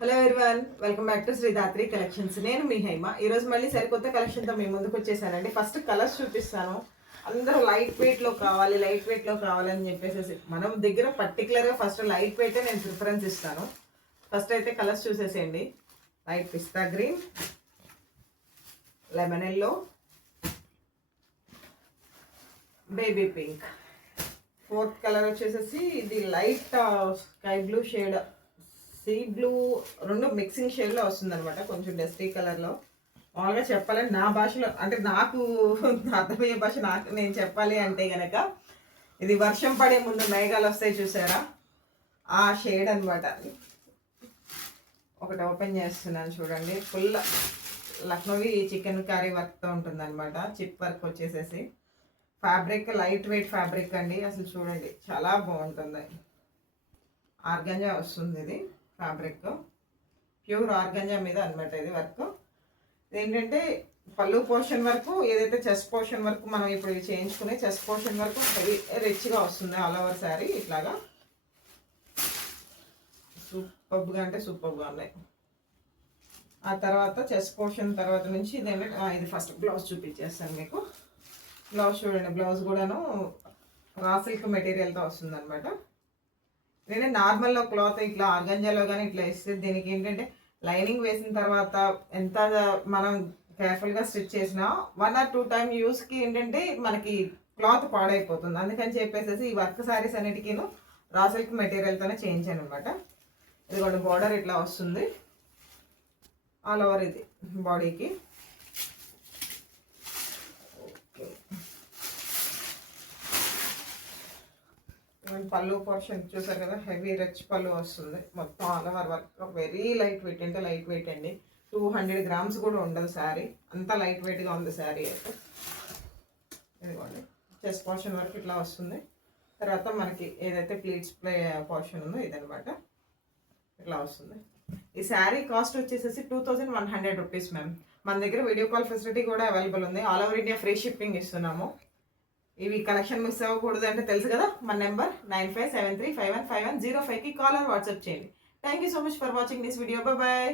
Hello everyone, welcome back to Sridhatri collections. నేను మీ హైమ. ఈరోజు మళ్ళీ సరికొత్త కలెక్షన్తో మీ ముందుకు వచ్చేసానండి. ఫస్ట్ కలర్స్ చూపిస్తాను. అందరూ లైట్ వెయిట్లో కావాలని చెప్పేసి మనం దగ్గర పర్టికులర్గా ఫస్ట్ లైట్ వెయిటే నేను ప్రిఫరెన్స్ ఇస్తాను. ఫస్ట్ అయితే కలర్స్ చూసేసేయండి. Light pista green, lemon yellow, baby pink. Fourth colour వచ్చేసేసి ఇది light sky blue shade, sea blue, రెండు మిక్సింగ్ షేడ్లో వస్తుంది అనమాట. కొంచెం డస్టీ కలర్లో. మామూలుగా చెప్పాలని నా భాషలో, అంటే నాకు అర్థమయ్యే భాష నేను చెప్పాలి అంటే కనుక ఇది వర్షం పడే ముందు మేఘాలు వస్తాయి చూసారా, ఆ షేడ్ అనమాట. ఒకటి ఓపెన్ చేస్తున్నాను చూడండి. ఫుల్ లక్నోవి చికెన్ కర్రీ వర్క్తో ఉంటుంది అనమాట. చిప్ వర్క్ వచ్చేసేసి ఫ్యాబ్రిక్ లైట్ వెయిట్ ఫ్యాబ్రిక్ అండి. అసలు చూడండి చాలా బాగుంటుంది. ఆర్గంజా వస్తుంది ఇది ఫ్యాబ్రిక్, ప్యూర్ ఆర్గంజా మీద అనమాట ఇది వర్క్. ఏంటంటే పళ్ళు పోర్షన్ వరకు, ఏదైతే చెస్ట్ పోర్షన్ వరకు మనం ఇప్పుడు చేయించుకునే చెస్ట్ పోర్షన్ వరకు హెవీ రిచ్గా వస్తుంది ఆల్ ఓవర్ శారీ. ఇట్లాగా సూపర్గా అంటే సూపర్గా ఉన్నాయి. ఆ తర్వాత చెస్ట్ పోర్షన్ తర్వాత నుంచి ఇది ఫస్ట్ బ్లౌజ్ చూపించేస్తాను మీకు. బ్లౌజ్ చూడండి, బ్లౌజ్ కూడాను రా సిల్క్ మెటీరియల్తో వస్తుంది అనమాట. నేను నార్మల్లో క్లాత్ ఇట్లా ఆర్గంజాలో కానీ ఇట్లా ఇస్తే దీనికి ఏంటంటే లైనింగ్ వేసిన తర్వాత ఎంత మనం కేర్ఫుల్గా స్టిచ్ చేసినా 1 or 2 టైమ్ యూస్కి ఏంటంటే మనకి క్లాత్ పాడైపోతుంది. అందుకని చెప్పేసి ఈ వర్క్ శారీస్ అన్నిటికీను రా సిల్క్ మెటీరియల్తోనే చేయించాను అనమాట. ఇది కూడా బార్డర్ ఇట్లా వస్తుంది ఆల్ ఓవర్ ఇది బాడీకి. పళ్ళు పోర్షన్ చూసారు కదా, హెవీ రిచ్ పళ్ళు వస్తుంది మొత్తం all over work. Very light weight, అంటే లైట్ వెయిట్ అండి. 200 grams కూడా ఉండదు శారీ, అంత లైట్ వెయిట్గా ఉంది శారీ అయితే. ఇదిగోండి చెస్ట్ పోర్షన్ వరకు ఇట్లా వస్తుంది. తర్వాత మనకి ఏదైతే ప్లీట్స్ ప్లే పోర్షన్ ఉందో ఇదనమాట, ఇట్లా వస్తుంది. ఈ శారీ కాస్ట్ వచ్చేసేసి 2100 రూపీస్ మ్యామ్. మన దగ్గర వీడియో కాల్ ఫెసిలిటీ కూడా అవైలబుల్ ఉంది. All over India free shipping ఇస్తున్నాము. ఇవి కలెక్షన్ మిస్ అవ్వకూడదు అంటే తెలుసు కదా, మన నెంబర్ 9573515105కి కాల్ ఆర్ వాట్సాప్ చేయండి. Thank you so much for watching this video. Bye.